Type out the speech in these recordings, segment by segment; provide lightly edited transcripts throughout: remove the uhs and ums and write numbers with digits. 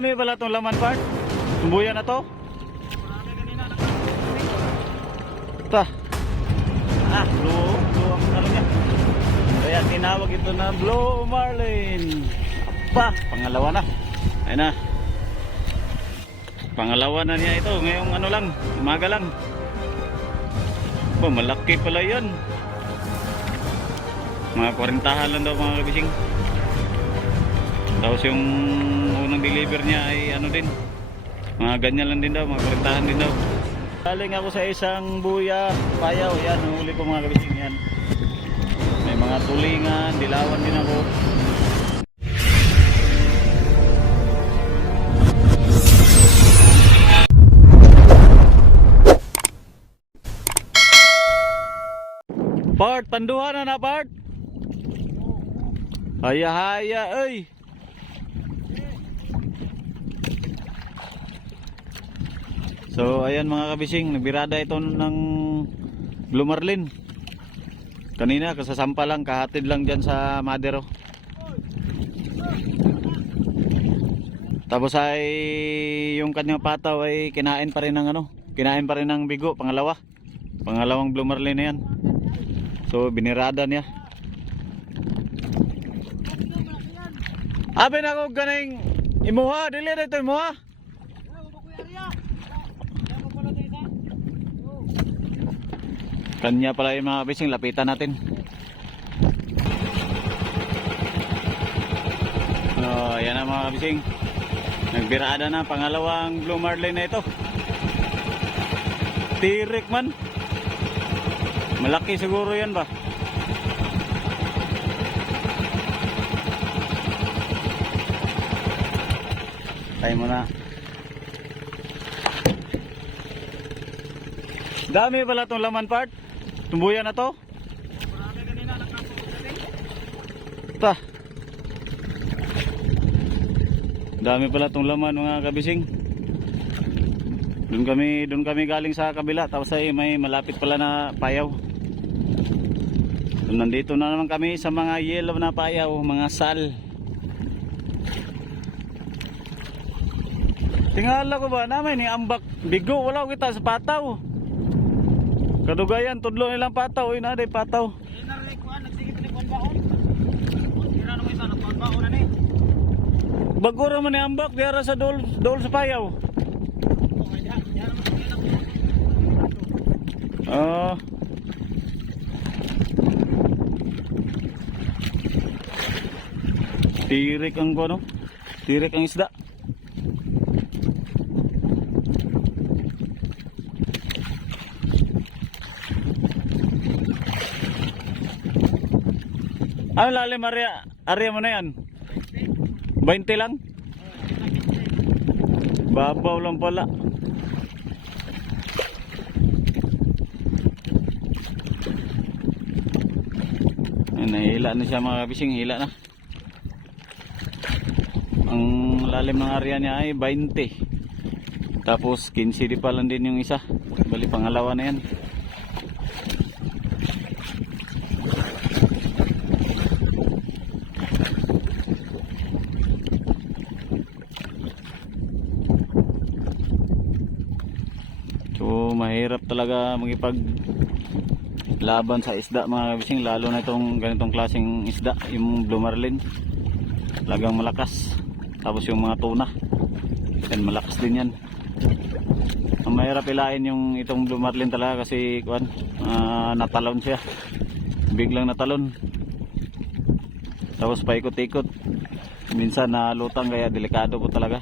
Dami pala itong laman part. Tumbuyan na to. Ta. Blue ang ano niya. Kaya tinawag ito na Blue Marlin. Pangalawa na. Ayun na. Pangalawa na niya ito. Ngayong ano lang, umaga lang. Malaki pala yan. Mga 40 lang daw mga kabising. Tapos yung unang deliver niya ay ano din, mga ganyan lang din daw, mga 40 din daw. Galing ako sa isang buya, payaw, yan, huli ko mga kabising yan. May mga tulingan, dilawan din ako. Part, panduhan na part. Haya, ay. So ayan mga kabising, nagbirada ito ng Blue Marlin. Kanina kasasampa lang, kahatid lang dyan sa Madero. Tapos ay yung kanyang pataw ay kinain pa rin ng kinain pa rin ng bigo, pangalawang Blue Marlin na yan. So binirada niya. Abi na ko ganing imuha, dili dito imuha. Kanya pala yung mga kabising, lapitan natin. Ayan na mga kabising. Nagbirada na pangalawang Blue Marlin na ito. Tirik man. Malaki siguro yan ba? Tayo muna. Dami pala itong laman part. Tumbuyan na to. Dami pala itong laman mga kabising. Doon kami galing sa kabila. Tapos ay may malapit pala na payaw. So, nandito na naman kami sa mga yellow na payaw, mga sal. Tingala ko ba namin ni ambak bigo, wala ko kita sa pataw. Kadugayan tudlo nilang pataw, ina day pataw. Bagura man ni ambak diara sa dol sa payaw. Tirik ang kono. Tirik ang isda. Ano lalim area mo na yan? 20 lang? Babaw lang pala. Nahila na siya mga kabising, hila na. Ang lalim ng area niya ay 20. Tapos 15 di pa lang din yung isa. Bali pangalawa na yan. So mahirap talaga magipaglaban sa isda mga kabising, lalo na itong ganitong klaseng isda, yung Blue Marlin. Talagang malakas. Tapos yung mga tuna, yan malakas din yan. Ang mahirap ilain yung itong Blue Marlin talaga kasi natalon siya, biglang natalon. Tapos paikot-ikot, minsan nalutang, kaya delikado po talaga.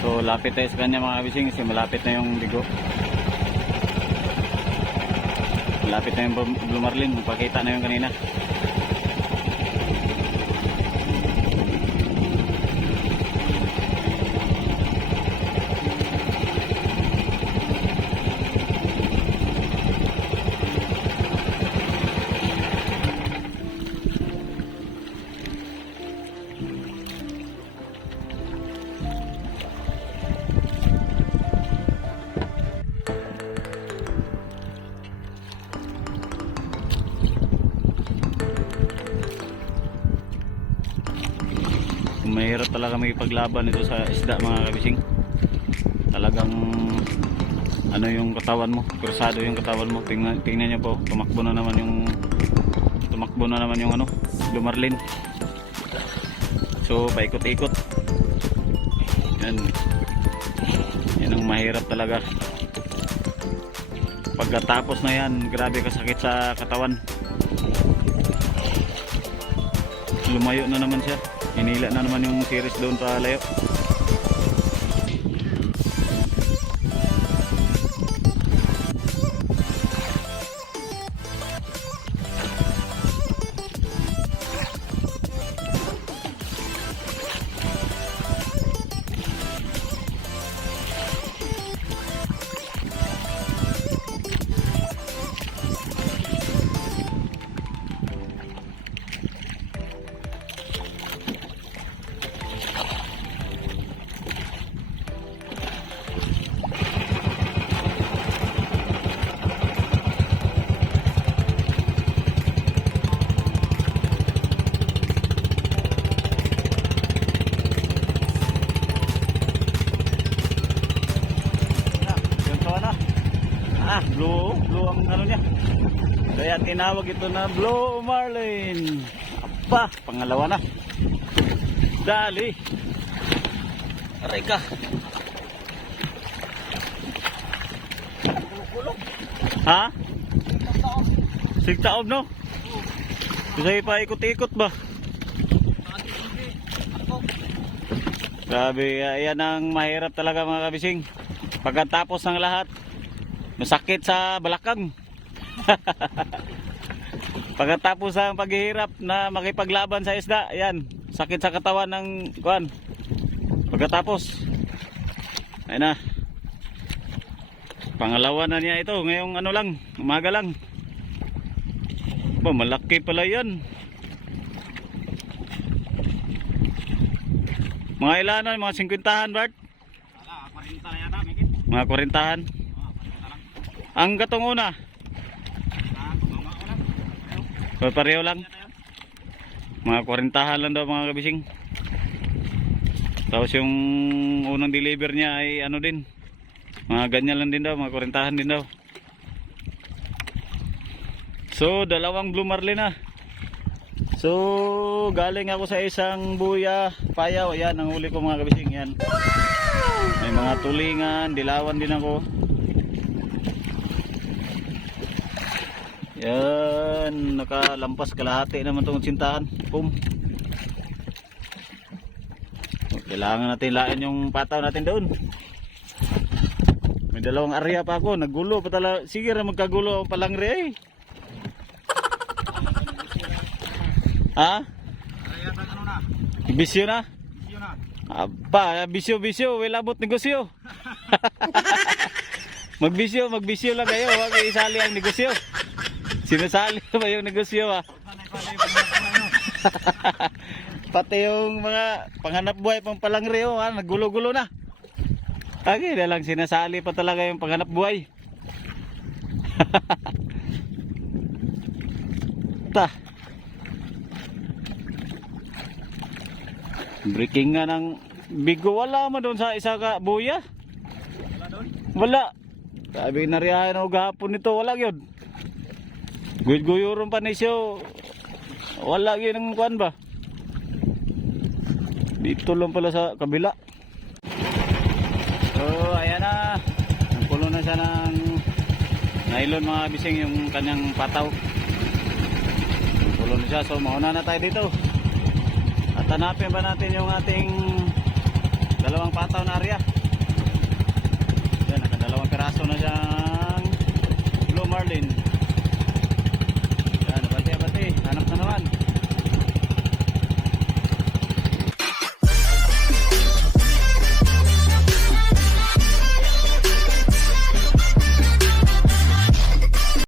So lapit tayo sa kanya mga kabising kasi malapit na yung bigo. Malapit na yung Blue Marlin, magpakita na yung kanina. mahirap talaga makipaglaban ito sa isda mga kabising. Talagang ano yung katawan mo, krusado yung katawan mo. Tingnan niyo po, tumakbo na naman yung ano, blue marlin. So paikot-ikot. Yan ang mahirap talaga. Pagkatapos na yan, grabe kasakit sa katawan. Lumayo na naman siya, hinila na naman yung series doon pa layo. Blue ang ano niya. Kaya tinawag ito na blue marlin. Apa, pangalawa na. Dali. Aray ka. Ha? Sigtaob no? Kasi pa ikot-ikot ba? Grabe, yan ang mahirap talaga mga kabising. Pagkatapos ng lahat, masakit sa balakang. Pagkatapos ng paghihirap na makipaglaban sa isda, ayan, sakit sa katawan ng kuan. Pagkatapos, ayun na. Pangalawa na niya ito, ngayong ano lang, umaga lang. Ba, malaki pala yan. Mga ilanan, mga 50-han, Bart? Wala, 40 na yata, Mikit. Mga 40-han. Ang gatong una? Pareho lang. Mga 40-han lang daw mga kabising. Tapos yung unang deliver niya ay ano din. Mga ganyan lang din daw, mga 40-han din daw. So, dalawang blue marlin na. So, galing ako sa isang buya, payaw. Ayan, ang huli ko mga kabising. Yan. May mga tulingan, dilawan din ako. Yan, nakalampas kalahati naman itong sintahan. Boom. Kailangan natin lain yung pataw natin doon. May dalawang area pa ako, naggulo pa talaga. Sige na magkagulo ang palangre eh. Ha? Bisyo na? Bisyo na. Aba, bisyo, wilabot negosyo. Magbisyo lang kayo, huwag isali ang negosyo. Sinasali ba yung negosyo ah? Pati yung mga panghanap buhay pang palangre oh, naggulo-gulo na. Okay na lang, sinasali pa talaga yung panghanap buhay. Ta. Breaking nga ng bigo, wala man doon sa isa ka buya. Wala doon? Wala. Sabi nariyahan ako gahapon nito, wala yun. Guyuron pa ni siyo. Wala yun ang kuan ba? Dito lang pala sa kabila. So ayan na. Nagpulo na siya ng nylon mga bising yung kanyang pataw. Nagpulo na siya. So mauna na tayo dito. At hanapin ba natin yung ating dalawang pataw na area. Yan, nakadalawang piraso na siyang blue marlin.